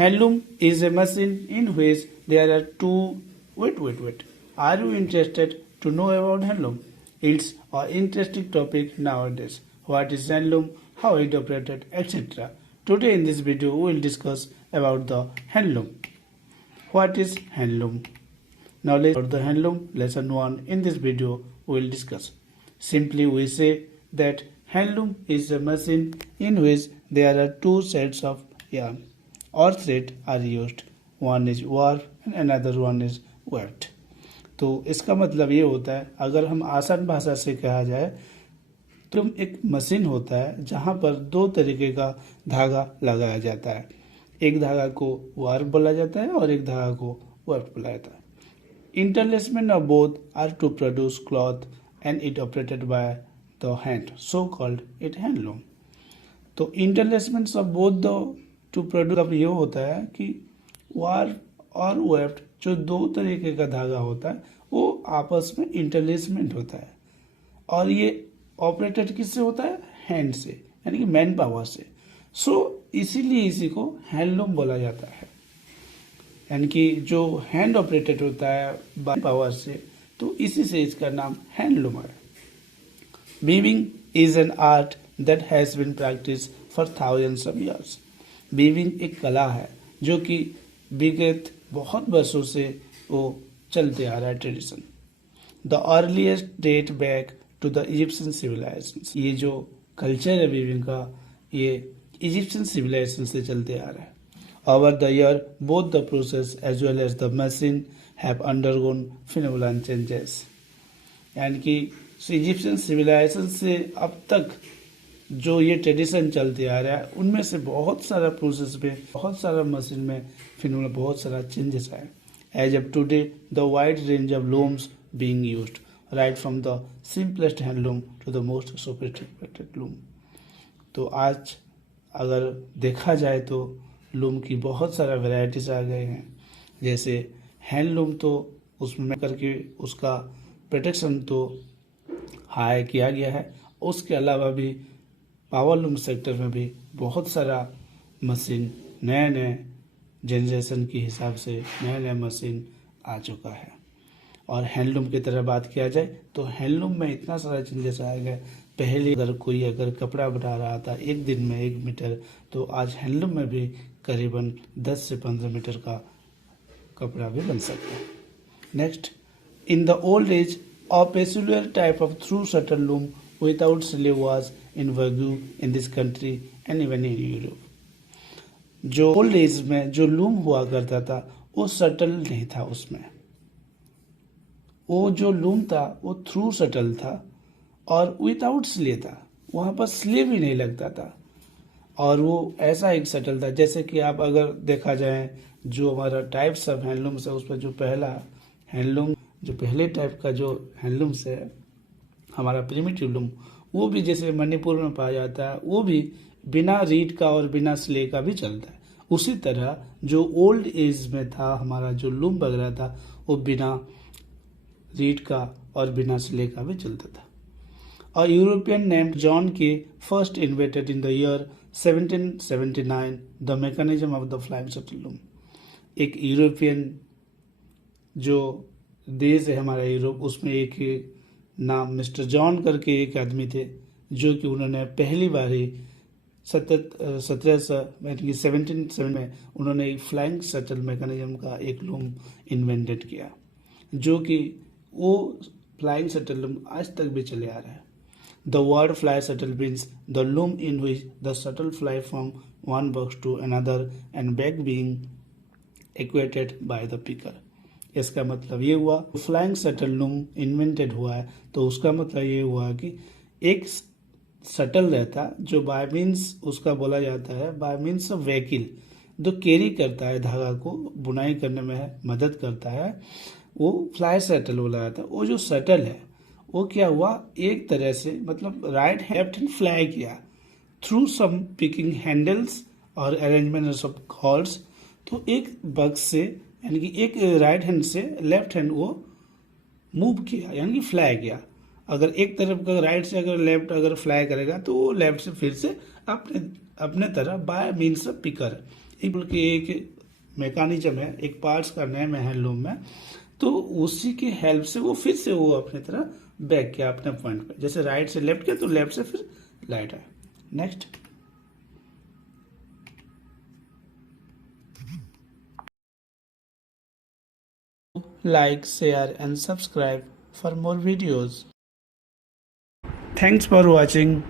Handloom is a machine in which there are two. Wait. Are you interested to know about handloom? It's an interesting topic nowadays. What is handloom, how it operated, etc. Today in this video we will discuss about the handloom. What is handloom? Knowledge about the handloom, lesson 1 in this video we will discuss. Simply we say that handloom is a machine in which there are two sets of yarn or thread are used. One is warp and another one is weft. तो इसका मतलब ये होता है, अगर हम आसान भाषा से कहा जाए तो एक मशीन होता है जहाँ पर दो तरीके का धागा लगाया जाता है. एक धागा को वार्प बोला जाता है और एक धागा को वेफ्ट बोला जाता है. Interlacement of both are to produce cloth and it operated by the hand, so called it handloom. तो interlacements of both the to produce अब ये होता है कि वार्प और वेफ्ट जो दो तरीके का धागा होता है वो आपस में इंटरलेसमेंट होता है और ये ऑपरेटेड किससे होता है? हैंड से, यानी कि मैन पावर से. इसीलिए इसी को हैंडलूम बोला जाता है, यानी कि जो हैंड ऑपरेटेड होता है बाय पावर से, तो इसी से इसका नाम हैंडलूम है. Weaving is an art that has been practice for thousands of years. Weaving एक कला है जो कि विगत बहुत वर्षों से वो चलते आ रहा है, tradition. The earliest date back to the Egyptian civilization. ये जो कल्चर है वीविंग का, ये इजिप्शियन सिविलाइजेशन से चलते आ रहा है. Over the year both the process as well as the machine have undergone phenomenal changes. यानी कि इजिप्शियन सिविलाइजेशन से अब तक जो ये ट्रेडिशन चलते आ रहा है उनमें से बहुत सारा प्रोसेस में, बहुत सारा मशीन में फिनोमिनल बहुत सारा चेंजेस आए. As of today the wide range of looms being used right from the simplest handloom to the most sophisticated loom. तो आज अगर देखा जाए तो लूम की बहुत सारा वेराइटीज आ गए हैं. जैसे हैंडलूम तो उसमें करके उसका प्रोटेक्शन तो हाई किया गया है, उसके अलावा भी पावर लूम सेक्टर में भी बहुत सारा मशीन नए जनरेशन के हिसाब से नए मशीन आ चुका है. और हैंडलूम की तरह बात किया जाए तो हैंडलूम में इतना सारा चेंजेस आ गए. पहले अगर कपड़ा बना रहा था एक दिन में 1 मीटर, तो आज हैंडलूम में भी करीबन 10 से 15 मीटर का कपड़ा भी बन सकता है. Next, in the old age a peculiar type of through shuttle loom without sleeve was in value in this country and even in Europe. जो ओल्ड एज में जो लूम हुआ करता था वो शटल नहीं था, उसमें वो जो लूम था वो थ्रू शटल था और विदाउट स्लीव था. वहाँ पर स्लीव ही नहीं लगता था और वो ऐसा एक शटल था जैसे कि आप अगर देखा जाए जो हमारा टाइप्स ऑफ हैंडलूम्स है उसमें जो पहला हैंडलूम, जो पहले टाइप का जो हैंडलूम्स है हमारा प्रिमिटिव लूम, वो भी जैसे मणिपुर में पाया जाता है, वो भी बिना रीड का और बिना स्ले का भी चलता है. उसी तरह जो ओल्ड एज में था हमारा जो लूम वगैरह था वो बिना रीड का और बिना स्ले का भी चलता था. A European named John Kay first invented in the year 1779 the mechanism of the flying shuttle loom. एक यूरोपियन जो देश है हमारा यूरोप, उसमें एक नाम मिस्टर जॉन करके एक आदमी थे जो कि उन्होंने पहली बार ही 1707 में उन्होंने एक फ्लाइंग शटल मैकेनिज्म का एक लूम इन्वेंटेड किया, जो कि वो फ्लाइंग शटल लूम आज तक भी चले आ रहा है. The word fly shuttle means the loom in which the shuttle fly from one box to another and back being equated by the picker. इसका मतलब ये हुआ फ्लाइंग शटल लूम इन्वेंटेड हुआ है, तो उसका मतलब ये हुआ कि एक शटल रहता जो बाय मीन्स उसका बोला जाता है बाय मीन्स ऑफ व्हीकल, जो कैरी करता है धागा को बुनाई करने में मदद करता है, वो फ्लाई शटल बोला जाता है. वो जो शटल है वो क्या हुआ, एक तरह से मतलब राइट लेफ्ट हैंड फ्लाई किया थ्रू सम पिकिंग हैंडल्स और अरेंजमेंट ऑफ कॉर्ड्स. तो एक बक्स से यानी कि एक राइट हैंड से लेफ्ट हैंड वो मूव किया, यानी कि फ्लाई किया. अगर एक तरफ का राइट से अगर लेफ्ट अगर फ्लाई करेगा तो वो लेफ्ट से फिर से अपने तरफ बाय मीन्स ऑफ पिकर. की एक मैकेनिज्म है, एक पार्ट्स करने हैं हैंडलूम में, तो उसी की हेल्प से वो फिर से वो अपनी तरह बैक किया अपने पॉइंट पे, जैसे राइट से लेफ्ट किया तो लेफ्ट से फिर राइट है। Next, like, share and subscribe for more videos. Thanks for watching.